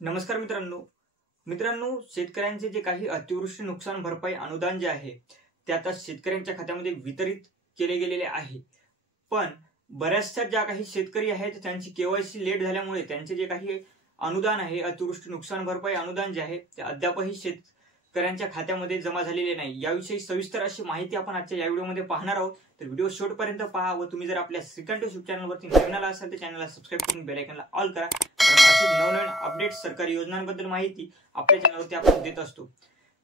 नमस्कार मित्रांनो शेतकऱ्यांचे जे काही अतिवृष्टी नुकसान भरपाई अनुदान जे आहे ते आता शेतकऱ्यांच्या खात्यामध्ये वितरित केले गेलेले आहे। पण बऱ्याचशा ज्या काही शेतकरी आहेत त्यांची केवायसी लेट झाल्यामुळे त्यांचे जे काही अनुदान आहे अतिवृष्टी नुकसान भरपाई अनुदान जे आहे ते अद्यापही शेतकऱ्यांच्या खात्यामध्ये जमा झालेले नाही। याविषयी सविस्तर अशी माहिती आपण आजच्या या व्हिडिओमध्ये पाहणार आहोत। तर व्हिडिओ शेवटपर्यंत पहा व तुम्ही जर आपल्या श्रीकांत युट्यूब चॅनलवरती नवीन आला असाल तर चॅनलला सबस्क्राइब करून बेल आयकॉनला ऑल करा। अशी नवनवीन अपडेट सरकारी योजनांबद्दल माहिती आपल्या चॅनलवरती आपण देत असतो।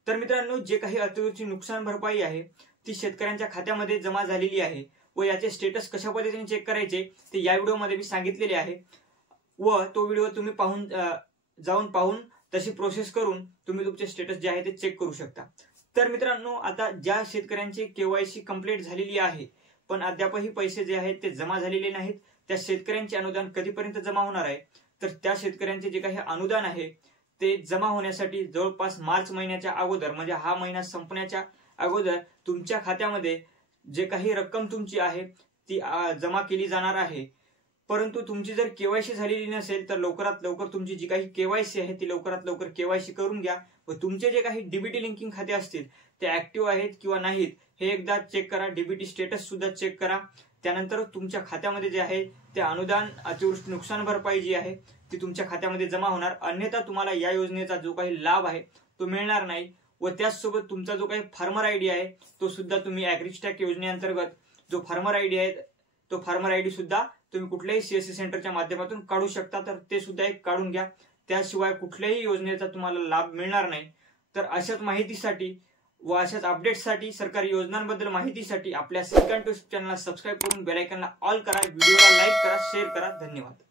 तर मित्रांनो जे काही अतिवृष्टी नुकसान भरपाई आहे ती शेतकऱ्यांच्या खात्यामध्ये जमा झालेली आहे व याचे स्टेटस कशा पद्धतीने चेक करायचे ते या व्हिडिओमध्ये मी सांगितलेले आहे व तो व्हिडिओ तुम्ही पाहून तशी प्रोसेस करून तुम्ही तुमचे स्टेटस जे आहे ते चेक करू शकता। तर मित्रांनो आता ज्या शेतकऱ्यांची केवायसी कंप्लीट झालेली आहे पण अद्यापही पैसे जे आहेत ते जमा झालेले नाहीत त्या शेतकऱ्यांचे अनुदान कधीपर्यंत जमा होणार आहे तर त्या शेतकऱ्यांचे जे काही अनुदान आहे ते जमा होण्यासाठी जवळपास मार्च महिन्याच्या अगोदर म्हणजे हा महिना संपण्याच्या अगोदर तुमच्या खात्यामध्ये जे काही रक्कम तुमची आहे ती जमा केली जाणार आहे। परंतु तुमची जर केवायसी झालेली नसेल तर लवकरात लवकर तुमची जी काही केवायसी आहे ती लवकरात लवकर केवायसी करून घ्या व तुमचे जे काही डीबीटी लिंकिंग खाते असतील ते ऍक्टिव्ह आहेत किंवा नाहीत हे एकदा चेक करा। डीबीटी स्टेटस सुद्धा चेक करा। त्यानंतर तुमच्या खात्यामध्ये जे आहे ते अनुदान अतिवृष्टी नुकसान भरपाई जी आहे ती तुमच्या खात्यामध्ये जमा होणार, अन्यथा तुम्हाला या योजनेचा जो काही लाभ आहे तो मिळणार नाही। व त्याचसोबत तुमचा जो काही फार्मर आयडी आहे तो सुद्धा तुम्ही ॲग्रीस्टॅक योजनेअंतर्गत जो फार्मर आयडी आहे तो फार्मर आयडी सुद्धा तुम्ही कुठल्याही सीएससी सेंटरच्या माध्यमातून काढू शकता, तर ते सुद्धा एक काढून घ्या। त्याशिवाय कुठल्याही योजनेचा तुम्हाला लाभ मिळणार नाही। तर अशाच माहितीसाठी व अशाच अपडेट्ससाठी सरकारी योजनांबद्दल माहितीसाठी आपल्या श्रीकांत युट्यूब चॅनलला सबस्क्राइब करून बेल आयकॉनला ऑल करा, व्हिडिओला लाईक करा, शेअर करा। धन्यवाद।